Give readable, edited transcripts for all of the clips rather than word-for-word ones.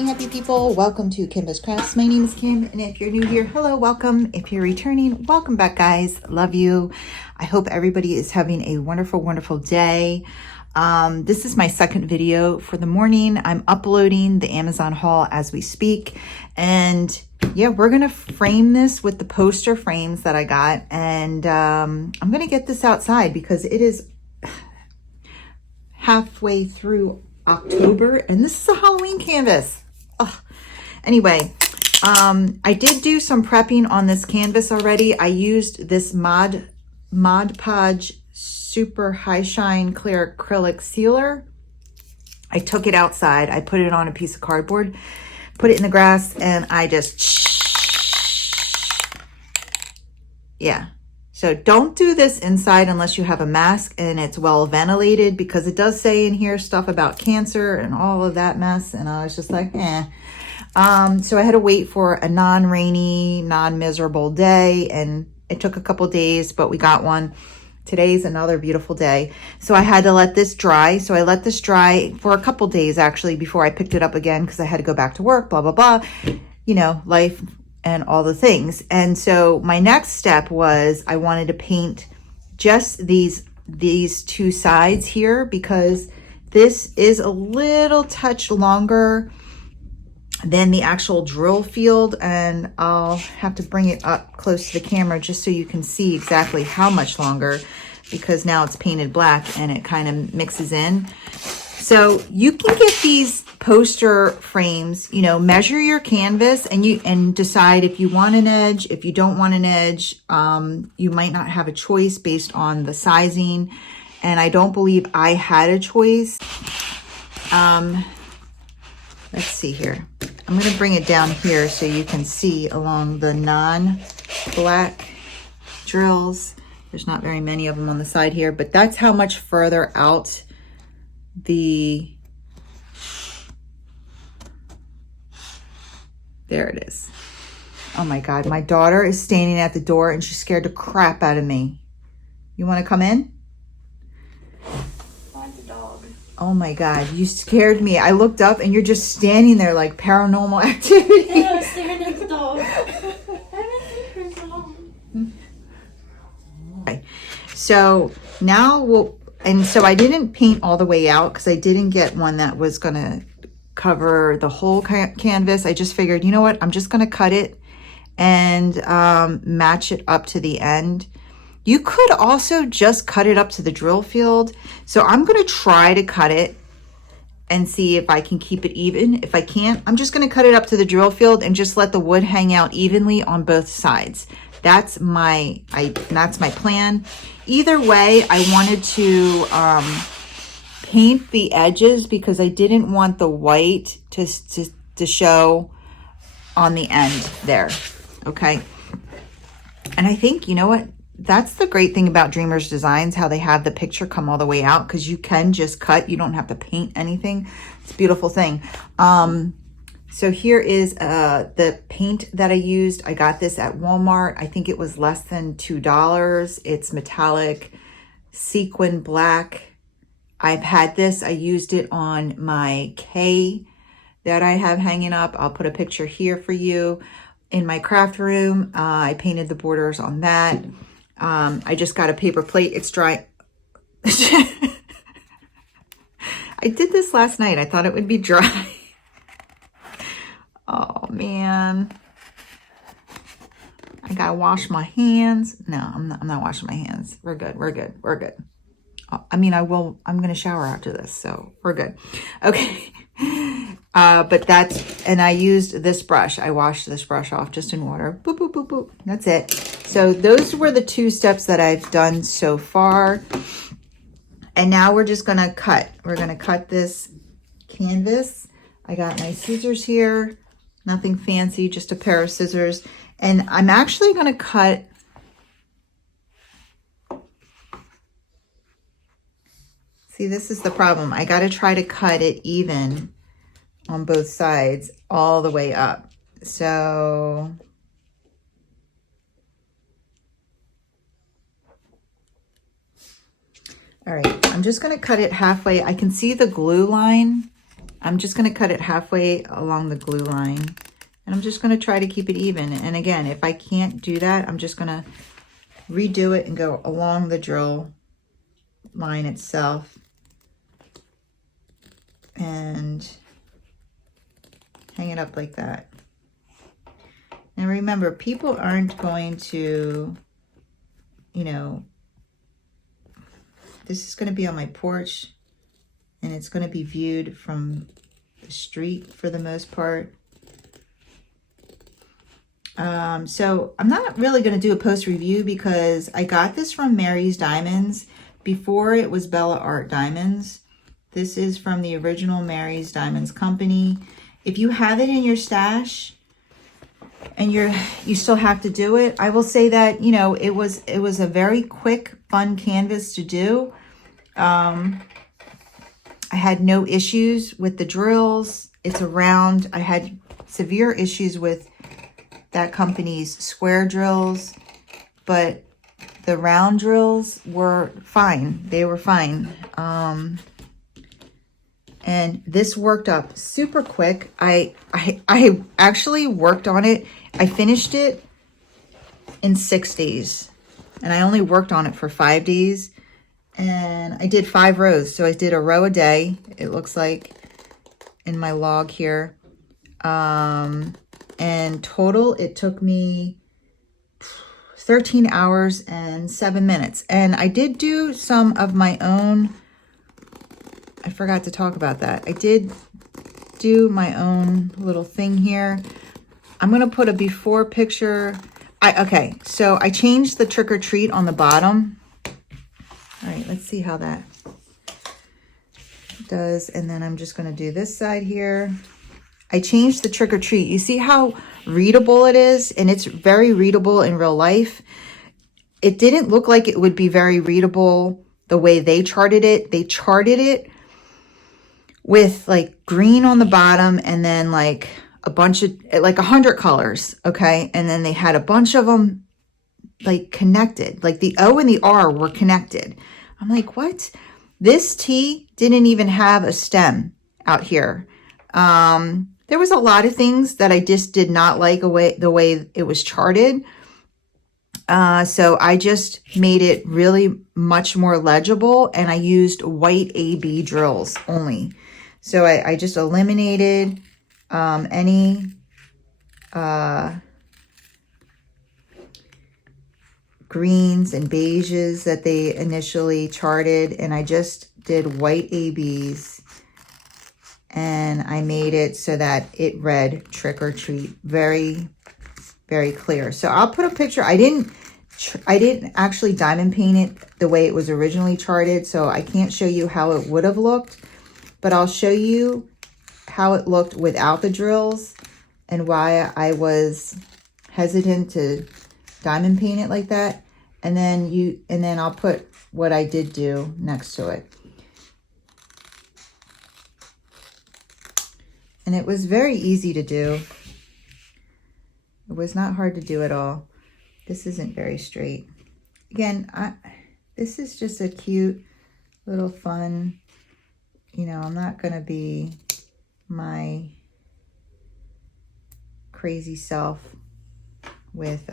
morning, happy people. Welcome to Kimbaskrafts. My name is Kim, and if you're new here, hello, welcome. If you're returning, welcome back, guys. Love you. I hope everybody is having a wonderful, wonderful day. This is my second video for the morning. I'm uploading the Amazon haul as we speak, and yeah, we're gonna frame this with the poster frames that I got, and I'm gonna get this outside because it is halfway through October, and this is a Halloween canvas. Oh. Anyway, I did do some prepping on this canvas already. I used this Podge Super High Shine Clear Acrylic Sealer. I took it outside. I put it on a piece of cardboard, put it in the grass, and I just, yeah. So don't do this inside unless you have a mask and it's well ventilated, because it does say in here stuff about cancer and all of that mess. And I was just like, eh. So I had to wait for a non-rainy, non-miserable day, and it took a couple days, but we got one. Today's another beautiful day. So I had to let this dry. So I let this dry for a couple days actually before I picked it up again, because I had to go back to work, blah, blah, blah. You know, life and all the things. And so my next step was I wanted to paint just these two sides here, because this is a little touch longer than the actual drill field, and I'll have to bring it up close to the camera just so you can see exactly how much longer, because now it's painted black and it kind of mixes in. So you can get these poster frames, you know, measure your canvas and decide if you want an edge, if you don't want an edge. You might not have a choice based on the sizing. And I don't believe I had a choice. Let's see here. I'm going to bring it down here so you can see along the non-black drills. There's not very many of them on the side here, but that's how much further out there it is. Oh my God, my daughter is standing at the door and she scared the crap out of me. You want to come in? Find the dog. Oh my God, you scared me. I looked up and you're just standing there like Paranormal Activity. Yeah, I was staring at the dog. Okay. So now so I didn't paint all the way out because I didn't get one that was going to cover the whole canvas. I just figured, you know what, I'm just going to cut it and match it up to the end. You could also just cut it up to the drill field. So I'm going to try to cut it and see if I can keep it even. If I can't, I'm just going to cut it up to the drill field and just let the wood hang out evenly on both sides. That's my plan. Either way, I wanted to paint the edges because I didn't want the white to show on the end there. Okay. And I think, you know what? That's the great thing about Dreamers Designs, how they have the picture come all the way out, because you can just cut. You don't have to paint anything. It's a beautiful thing. So here is the paint that I used. I got this at Walmart. I think it was less than $2. It's metallic sequin black. I've had this. I used it on my K that I have hanging up. I'll put a picture here for you. In my craft room, I painted the borders on that. I just got a paper plate. It's dry. I did this last night. I thought it would be dry. Oh, man. I gotta wash my hands. No, I'm not washing my hands. We're good. We're good. We're good. I mean, I'm going to shower after this, so we're good. Okay. But and I used this brush. I washed this brush off just in water. Boop, boop, boop, boop. That's it. So those were the two steps that I've done so far. And now we're just going to cut. We're going to cut this canvas. I got my scissors here. Nothing fancy, just a pair of scissors. And I'm actually going to cut. See, this is the problem. I got to try to cut it even on both sides all the way up. So all right, I'm just going to cut it halfway. I can see the glue line I'm just going to cut it halfway along the glue line. And I'm just going to try to keep it even. And again, if I can't do that, I'm just going to redo it and go along the drill line itself. And hang it up like that. And remember, people aren't going to, you know, this is going to be on my porch and it's going to be viewed from the street for the most part. So I'm not really going to do a post review because I got this from Mary's Diamonds before it was Bella Art Diamonds. This is from the original Mary's Diamonds company. If you have it in your stash and you still have to do it, I will say that, you know, it was a very quick, fun canvas to do. I had no issues with the drills. It's a round. I had severe issues with that company's square drills, but the round drills were fine. They were fine. And this worked up super quick. I actually worked on it. I finished it in 6 days, and I only worked on it for 5 days. And I did 5 rows. So I did a row a day, it looks like in my log here. And total, it took me 13 hours and 7 minutes. And I did do some of my own, I forgot to talk about that. I did do my own little thing here. I'm going to put a before picture. Okay, so I changed the trick or treat on the bottom. All right, let's see how that does. And then I'm just going to do this side here. I changed the trick or treat. You see how readable it is? And it's very readable in real life. It didn't look like it would be very readable the way they charted it. They charted it with like green on the bottom and then like a bunch of, like 100 colors, okay? And then they had a bunch of them like connected, like the O and the R were connected. I'm like, what? This T didn't even have a stem out here. There was a lot of things that I just did not like the way it was charted. So I just made it really much more legible, and I used white AB drills only. So I just eliminated any greens and beiges that they initially charted, and I just did white ABs. And I made it so that it read trick or treat. Very, very clear. So I'll put a picture. I didn't actually diamond paint it the way it was originally charted, so I can't show you how it would have looked, but I'll show you how it looked without the drills and why I was hesitant to diamond paint it like that. And then I'll put what I did do next to it. And it was very easy to do. It was not hard to do at all. This isn't very straight. Again, this is just a cute little fun, you know, I'm not going to be my crazy self with,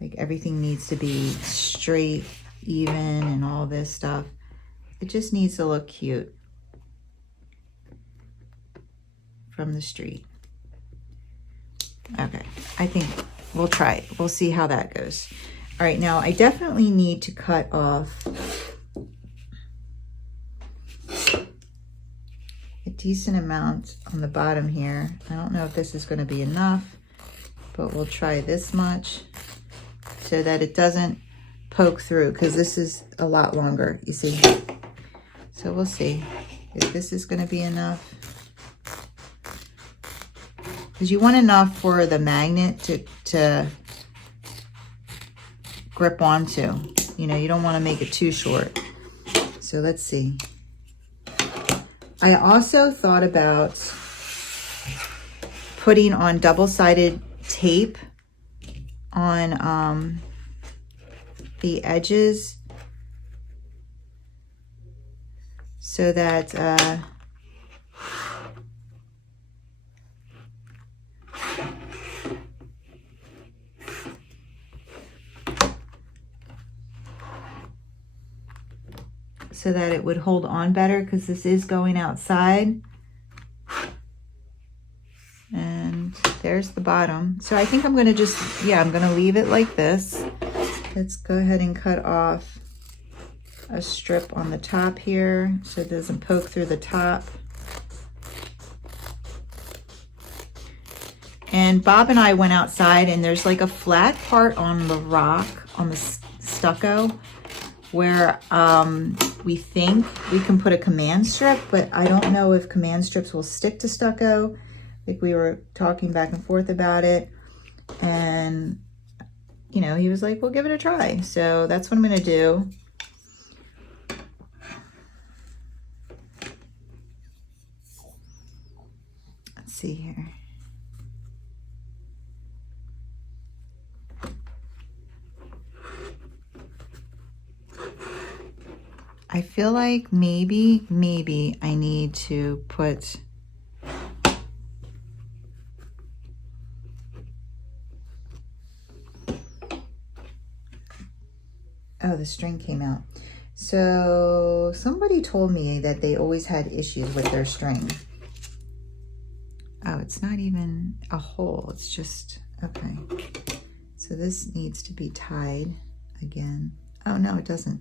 like everything needs to be straight, even, and all this stuff. It just needs to look cute from the street. Okay, I think we'll try it. We'll see how that goes. All right, now I definitely need to cut off a decent amount on the bottom here. I don't know if this is going to be enough, but we'll try this much so that it doesn't poke through, because this is a lot longer, you see. So we'll see if this is going to be enough. Because you want enough for the magnet to grip onto. You know, you don't want to make it too short. So let's see. I also thought about putting on double-sided tape on the edges so that so that it would hold on better, because this is going outside. And there's the bottom. So I think I'm going to just, yeah, I'm going to leave it like this. Let's go ahead and cut off a strip on the top here so it doesn't poke through the top. And Bob and I went outside, and there's like a flat part on the rock, on the stucco, where we think we can put a command strip, but I don't know if command strips will stick to stucco. Like, we were talking back and forth about it, and you know, he was like, we'll give it a try. So that's what I'm gonna do. Let's see here. I feel like maybe I need to put oh, the string came out. So somebody told me that they always had issues with their string. Oh, it's not even a hole. It's just, okay. So this needs to be tied again. Oh, no, it doesn't.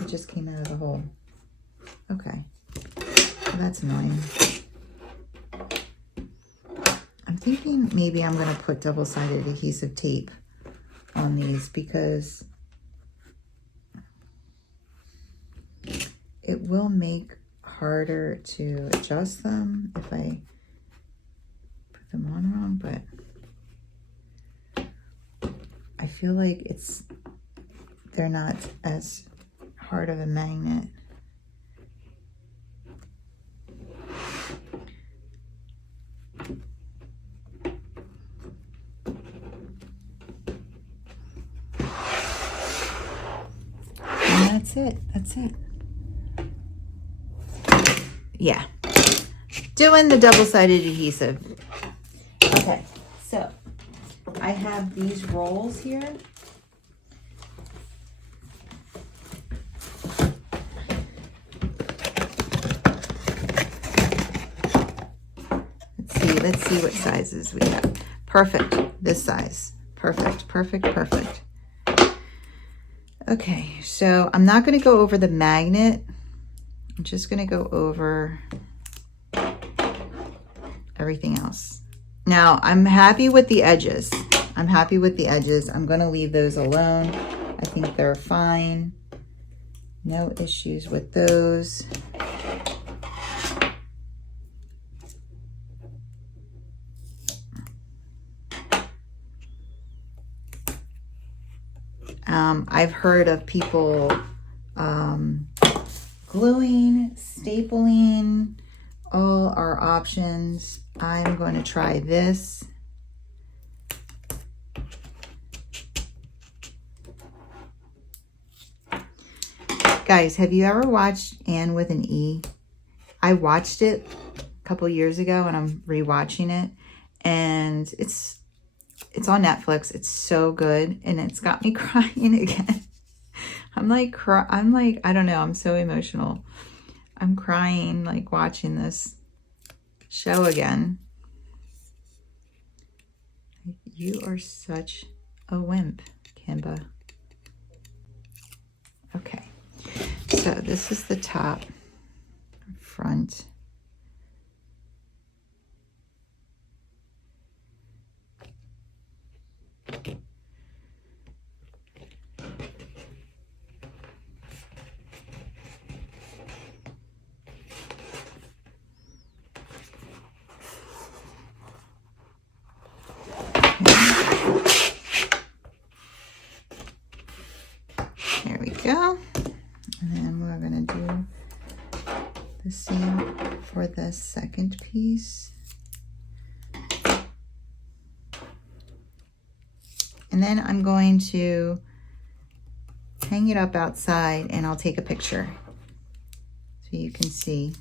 It just came out of the hole. Okay. Well, that's annoying. I'm thinking maybe I'm going to put double-sided adhesive tape on these, because it will make harder to adjust them if I put them on wrong, but I feel like they're not as hard of a magnet. And that's it. That's it. Yeah. Doing the double-sided adhesive. Okay. So I have these rolls here. Let's see what sizes we have. Perfect. This size. Perfect. Perfect. Perfect. Okay. So I'm not going to go over the magnet. I'm just going to go over everything else. Now, I'm happy with the edges. I'm happy with the edges. I'm going to leave those alone. I think they're fine. No issues with those. I've heard of people gluing, stapling, all are options. I'm going to try this. Guys, have you ever watched Anne with an E? I watched it a couple years ago, and I'm rewatching it, and it's on Netflix. It's so good, and it's got me crying again. I'm like, I don't know. I'm so emotional. I'm crying, like, watching this show again. You are such a wimp, Kimba. Okay. So this is the top, front. There we go. And then we're going to do the same for the second piece. And then I'm going to hang it up outside, and I'll take a picture so you can see.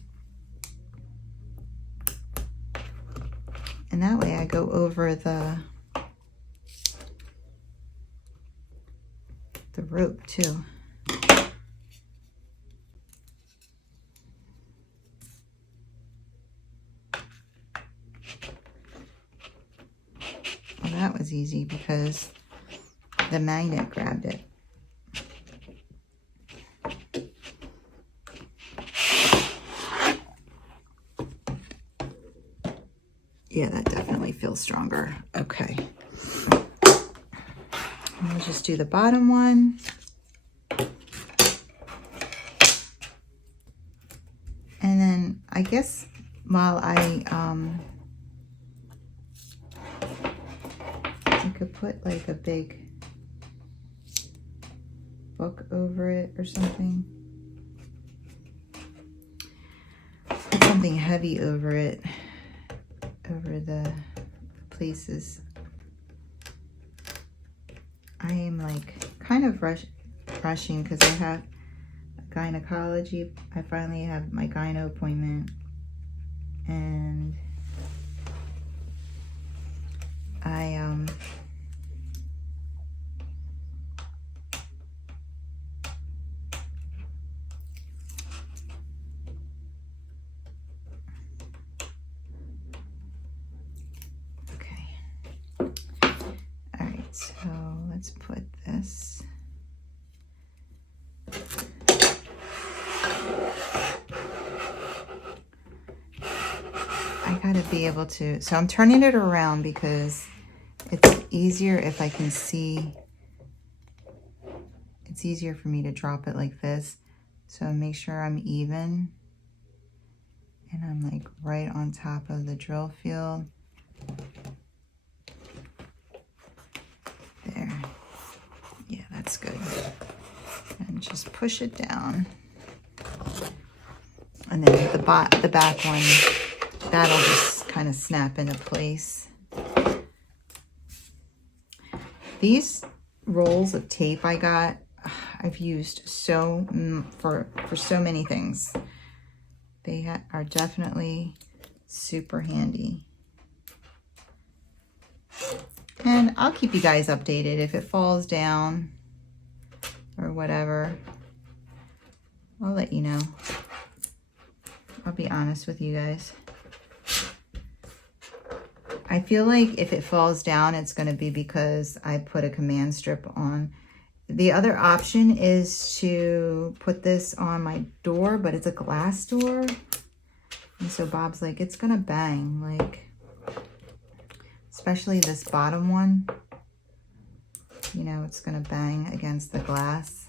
And that way I go over the rope too. was easy because the magnet grabbed it. Yeah, that definitely feels stronger. Okay. We'll just do the bottom one. And then I guess while I could put like a big book over it or something. Put something heavy over it, over the places. I am like kind of rushing because I have gynecology. I finally have my gyno appointment, and I okay. All right, so let's put this. I gotta be able to, so I'm turning it around because it's easier if I can see. It's easier for me to drop it like this. So make sure I'm even and I'm like right on top of the drill field. There. Yeah, that's good. And just push it down. And then the back one, that'll just kind of snap into place. These rolls of tape I got, I've used so for so many things. They are definitely super handy. And I'll keep you guys updated if it falls down or whatever. I'll let you know. I'll be honest with you guys. I feel like if it falls down, it's going to be because I put a command strip on. The other option is to put this on my door, but it's a glass door. And so Bob's like, it's going to bang, like, especially this bottom one. You know, it's going to bang against the glass.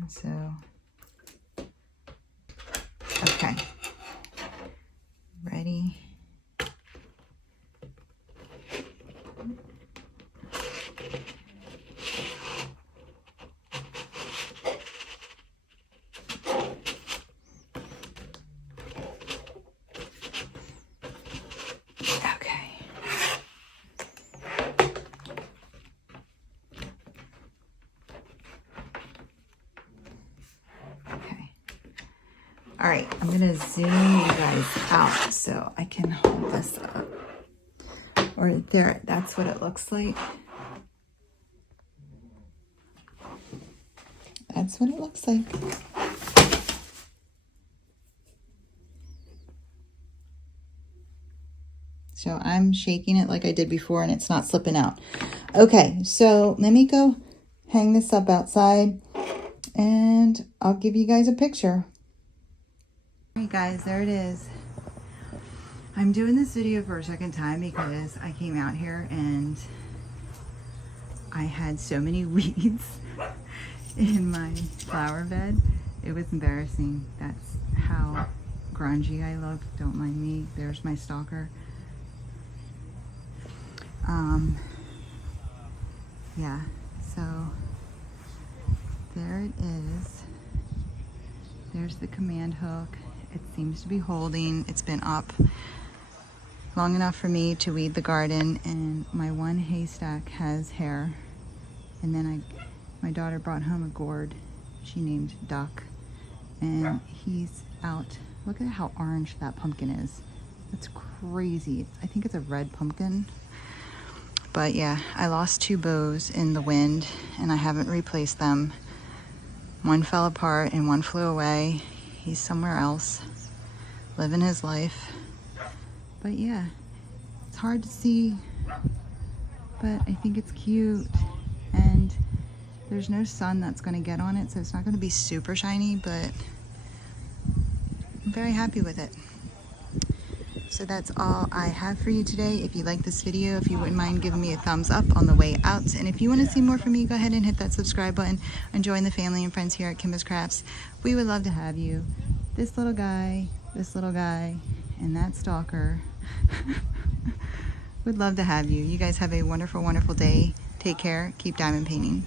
And so, okay, ready. All right, I'm gonna zoom you guys out so I can hold this up. Or there, that's what it looks like. That's what it looks like. So I'm shaking it like I did before and it's not slipping out. Okay, so let me go hang this up outside and I'll give you guys a picture. All right guys, there it is. I'm doing this video for a second time because I came out here and I had so many weeds in my flower bed. It was embarrassing. That's how grungy I look. Don't mind me. There's my stalker. Yeah, so there it is. There's the command hook. It seems to be holding. It's been up long enough for me to weed the garden, and my one haystack has hair. And then my daughter brought home a gourd she named Duck, and he's out. Look at how orange that pumpkin is. That's crazy. I think it's a red pumpkin. But yeah, I lost 2 bows in the wind and I haven't replaced them. One fell apart and one flew away. He's somewhere else. living his life. But yeah, it's hard to see, but I think it's cute. And there's no sun that's going to get on it, so it's not going to be super shiny, but I'm very happy with it. So that's all I have for you today. If you like this video, if you wouldn't mind giving me a thumbs up on the way out. And if you want to see more from me, go ahead and hit that subscribe button and join the family and friends here at Kimbaskrafts. We would love to have you. This little guy, and that stalker would love to have you. You guys have a wonderful, wonderful day. Take care. Keep diamond painting.